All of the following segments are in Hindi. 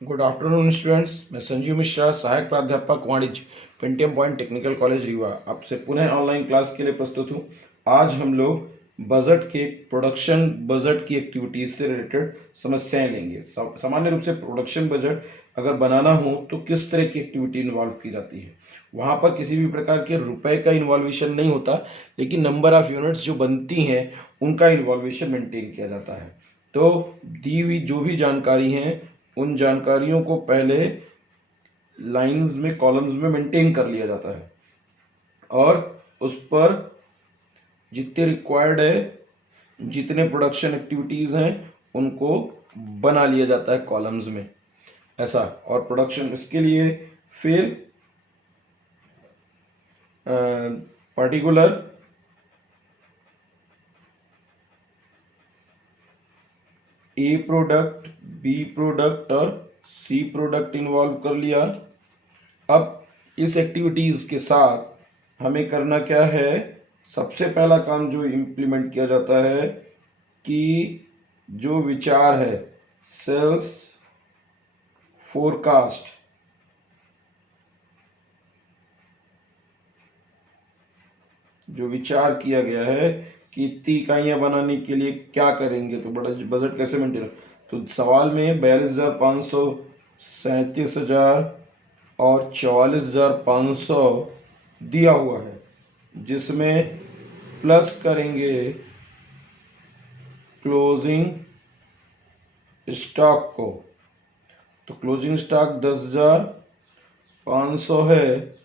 Good afternoon students. मैं संजीव मिश्रा, सहायक प्राध्यापक वाणिज्य, Pentium point technical college Rewa, आपसे पुनः ऑनलाइन क्लास के लिए प्रस्तुत हूँ। आज हम लोग बजट के प्रोडक्शन बजट की एक्टिविटीज से रिलेटेड समस्याएं लेंगे। सामान्य रूप से प्रोडक्शन बजट अगर बनाना हो तो किस तरह की एक्टिविटी इन्वॉल्व की जाती है। वहाँ पर किसी भी प्रकार के रुपए का इन्वॉल्वेशन नहीं होता, लेकिन नंबर ऑफ यूनिट्स जो बनती हैं उनका इन्वॉल्वेशन मेंटेन किया जाता है। तो दी हुई जो भी जानकारी है उन जानकारियों को पहले लाइंस में, कॉलम्स में मेंटेन कर लिया जाता है और उस पर जितने रिक्वायर्ड है, जितने प्रोडक्शन एक्टिविटीज हैं उनको बना लिया जाता है कॉलम्स में, ऐसा। और प्रोडक्शन इसके लिए फिर पर्टिकुलर ए प्रोडक्ट, बी प्रोडक्ट और सी प्रोडक्ट इन्वॉल्व कर लिया। अब इस एक्टिविटीज के साथ हमें करना क्या है? सबसे पहला काम जो इम्प्लीमेंट किया जाता है कि जो विचार है, सेल्स फोरकास्ट, जो विचार किया गया है कि इतनी इकाइयां बनाने के लिए क्या करेंगे, तो बड़ा बजट कैसे मेंटेन। तो सवाल में 42,500, 37,000 और 44,500 दिया हुआ है, जिसमें प्लस करेंगे क्लोजिंग स्टॉक को। तो क्लोजिंग स्टॉक 10,500 है,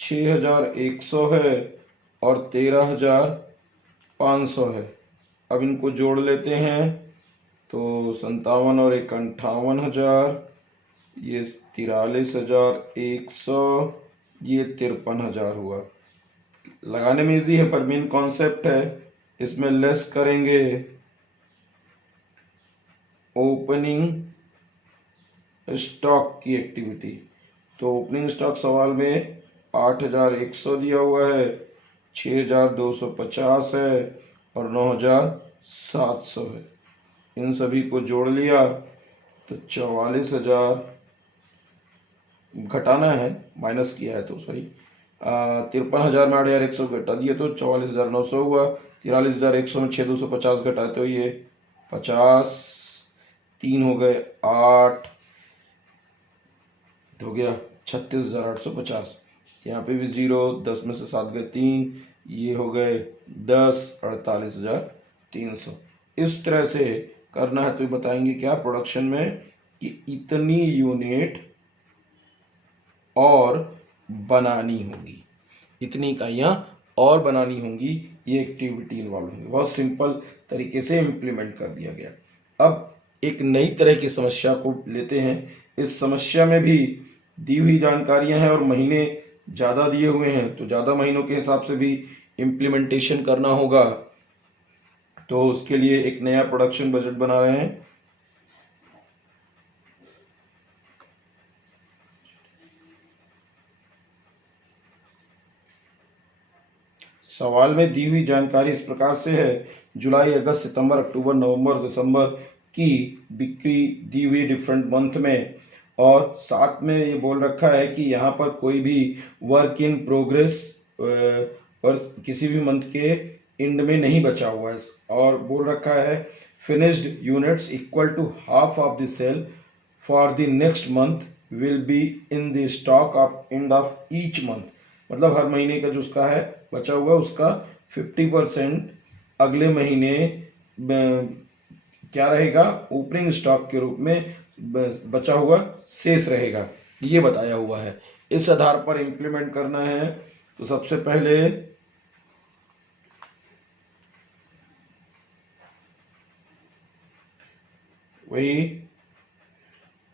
6,100 है और 13,500 है। अब इनको जोड़ लेते हैं तो 57 और 58,000, ये 43,100, ये 53,000 हुआ। लगाने में इजी है पर मेन कॉन्सेप्ट है, इसमें लेस करेंगे ओपनिंग स्टॉक की एक्टिविटी। तो ओपनिंग स्टॉक सवाल में 8,100 दिया हुआ है, 6,250 है और 9,700 है। इन सभी को जोड़ लिया तो 44,000 घटाना है, माइनस किया है तो सॉरी, 53,000 में 8,100 घटा दिए तो 44,900 हुआ। 43,100 में 6,250 घटा तो ये 50, 3 हो गए 8, हो गया 36,850। यहाँ पे भी 0, 10 में से 7 गए 3, ये हो गए 10, 48,300। इस तरह से करना है। तो बताएंगे क्या प्रोडक्शन में कि इतनी यूनिट और बनानी होगी, इतनी इकाइयां और बनानी होंगी, ये एक्टिविटी इन्वॉल्व होंगी। बहुत सिंपल तरीके से इम्प्लीमेंट कर दिया गया। अब एक नई तरह की समस्या को लेते हैं। इस समस्या में भी दी हुई जानकारियां हैं और महीने ज़्यादा दिए हुए हैं, तो ज़्यादा महीनों के हिसाब से भी इम्प्लीमेंटेशन करना होगा। तो उसके लिए एक नया प्रोडक्शन बजट बना रहे हैं। सवाल में दी हुई जानकारी इस प्रकार से है: जुलाई, अगस्त, सितंबर, अक्टूबर, नवंबर, दिसंबर की बिक्री दी हुई डिफरेंट मंथ में, और साथ में ये बोल रखा है कि यहाँ पर कोई भी वर्क इन प्रोग्रेस और किसी भी मंथ के एंड में नहीं बचा हुआ है, और बोल रखा है finished units equal to half of the sale for the next month will be in the stock of end of each month. मतलब हर महीने का जो उसका है बचा हुआ, उसका 50% अगले महीने क्या रहेगा, ओपनिंग स्टॉक के रूप में बचा हुआ शेष रहेगा, ये बताया हुआ है। इस आधार पर इंप्लीमेंट करना है। तो सबसे पहले वही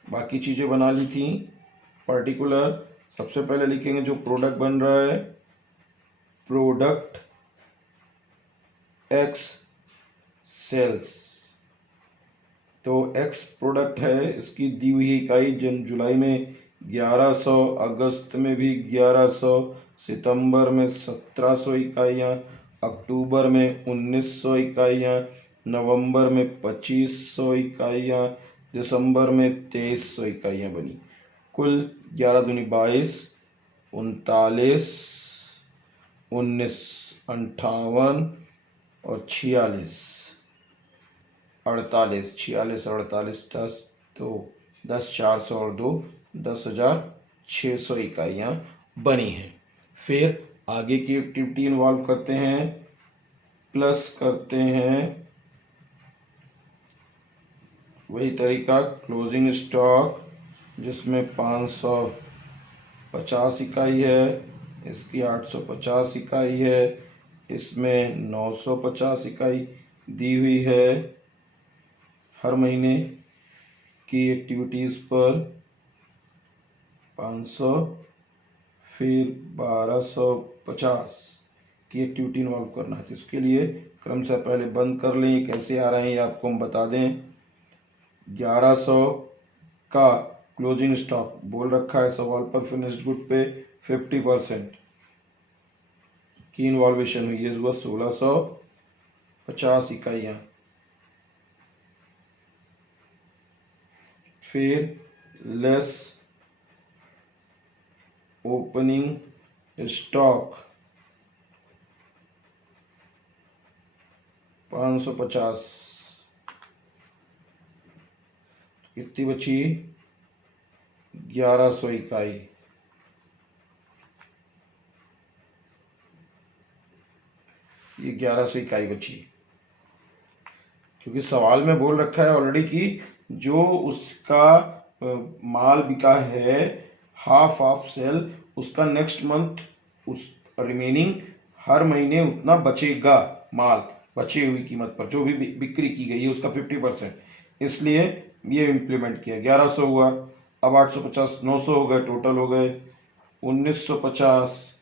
बाकी चीजें बना ली थी। पर्टिकुलर सबसे पहले लिखेंगे जो प्रोडक्ट बन रहा है, प्रोडक्ट एक्स सेल्स। तो एक्स प्रोडक्ट है, इसकी दी हुई इकाई जुलाई में 1100, अगस्त में भी 1100, सितंबर में 1700 इकाइयाँ, अक्टूबर में 1900 इकाइयाँ, नवंबर में 2500 इकाइयाँ, दिसंबर में 2300 इकाइयाँ बनी। कुल 11 दूनी 22, 39, 19, 58 और 46, 48, 46, 48, 10, 2, 10, 400 और 2, 10,600 इकाइयाँ बनी हैं। फिर आगे की एक्टिविटी इन्वॉल्व करते हैं, प्लस करते हैं वही तरीका, क्लोजिंग स्टॉक जिसमें 550 इकाई है, इसकी 850 इकाई है, इसमें 950 इकाई दी हुई है। हर महीने की एक्टिविटीज़ पर 500 फिर 1250 की एक्टिविटी इन्वॉल्व करना है। तो इसके लिए क्रमशः पहले बंद कर लें। ये कैसे आ रहे हैं ये आपको हम बता दें। 1100 का क्लोजिंग स्टॉक बोल रखा है सवाल पर, फिनिश्ड गुड पे 50% की इन्वॉल्वेशन हुई है, हुआ 1650 इकाइयाँ। फिर लेस ओपनिंग स्टॉक 550, कितनी बची? 1100 इकाई। ये 1100 इकाई बची, क्योंकि सवाल में बोल रखा है ऑलरेडी कि जो उसका माल बिका है हाफ ऑफ सेल, उसका नेक्स्ट मंथ उस रिमेनिंग हर महीने उतना बचेगा माल, बची हुई कीमत पर जो भी बिक्री की गई है उसका 50%, इसलिए ये इम्प्लीमेंट किया। 1100 हुआ, अब 850, 900 हो गए, टोटल हो गए 1950।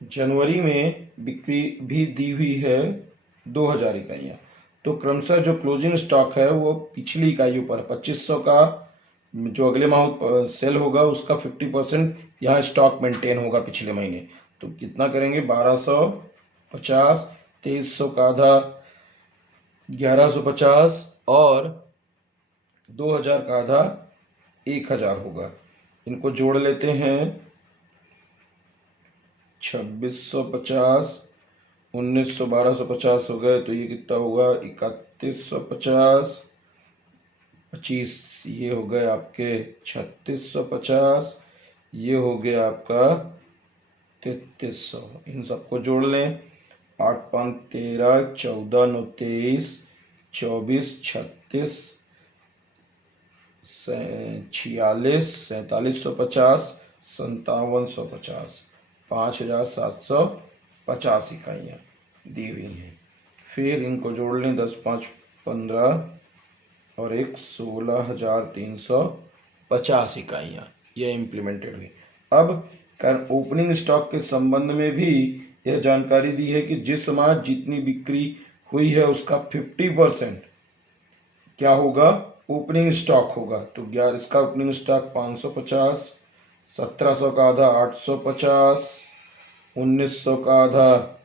जनवरी में बिक्री भी दी हुई है 2000 इकाइयाँ। तो क्रमशः जो क्लोजिंग स्टॉक है वो पिछली इकाइयों पर 2500 का जो अगले माह सेल होगा उसका 50% यहाँ स्टॉक मेंटेन होगा पिछले महीने। तो कितना करेंगे? 1250, 2300 का आधा 1150 और 2000 का आधा 1000 होगा। इनको जोड़ लेते हैं, 2650, 1900, 1250 हो गए, तो ये कितना होगा? 3150, 25, ये हो गए आपके 3650, ये हो गया आपका 3300। इन सबको जोड़ लें, 8 5 13, 14 9 23, 24 36, 46, 4750, 5750, 5750 इकाइयाँ दी हुई हैं। फिर इनको जोड़ लें, 10 5 15 और एक 16,350 इकाइयाँ ये इम्प्लीमेंटेड हुई। अब ओपनिंग स्टॉक के संबंध में भी यह जानकारी दी है कि जिस माह जितनी बिक्री हुई है उसका 50% क्या होगा? ओपनिंग स्टॉक होगा। तो 11 इसका ओपनिंग स्टॉक 550, 1700 का आधा 850, 1900 का आधा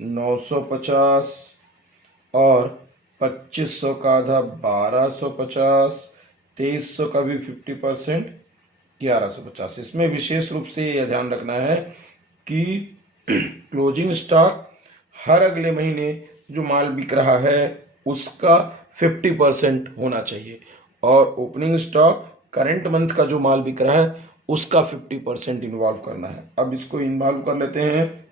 950 और 2500 का आधा 1250, 2300 का भी 50% 1150। इसमें विशेष रूप से यह ध्यान रखना है कि क्लोजिंग स्टॉक हर अगले महीने जो माल बिक रहा है उसका 50% होना चाहिए और ओपनिंग स्टॉक करंट मंथ का जो माल बिक रहा है उसका 50% इन्वॉल्व करना है। अब इसको इन्वॉल्व कर लेते हैं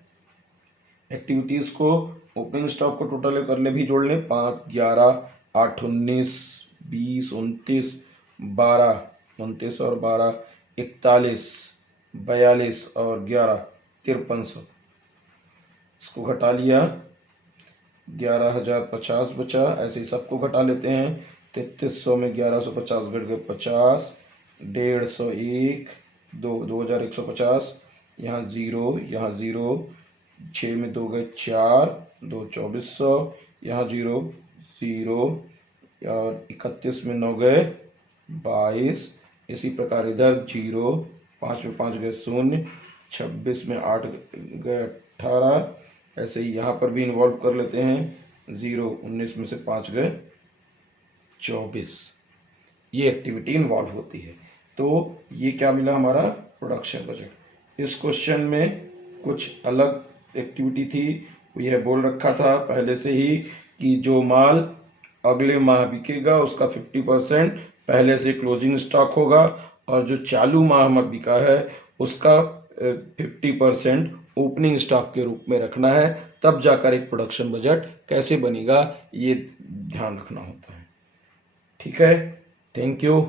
एक्टिविटीज़ को। ओपनिंग स्टॉक को टोटल कर ले भी जोड़ लें, 5 11 8 19 20 29 12, 29 और 12 41, 42 और 11 5300। इसको घटा लिया, 11,050 बचा। ऐसे ही सबको घटा लेते हैं, 3300 में 1150 घट गए 50, 150 2 2150, यहाँ 0 यहाँ 0, 6 में 2 गए 4, 2 2400, यहाँ 0 0 और 31 में 9 गए 22। इसी प्रकार इधर 0, 5 में 5 गए 0, 26 में 8 गए 18। ऐसे ही यहाँ पर भी इन्वॉल्व कर लेते हैं, 0 19 में से 5 गए 24 ये एक्टिविटी इन्वॉल्व होती है। तो ये क्या मिला हमारा प्रोडक्शन बजट। इस क्वेश्चन में कुछ अलग एक्टिविटी थी, यह बोल रखा था पहले से ही कि जो माल अगले माह बिकेगा उसका 50% पहले से क्लोजिंग स्टॉक होगा और जो चालू माह में बिका है उसका 50% ओपनिंग स्टॉक के रूप में रखना है, तब जाकर एक प्रोडक्शन बजट कैसे बनेगा ये ध्यान रखना होता है। ठीक है, थैंक यू।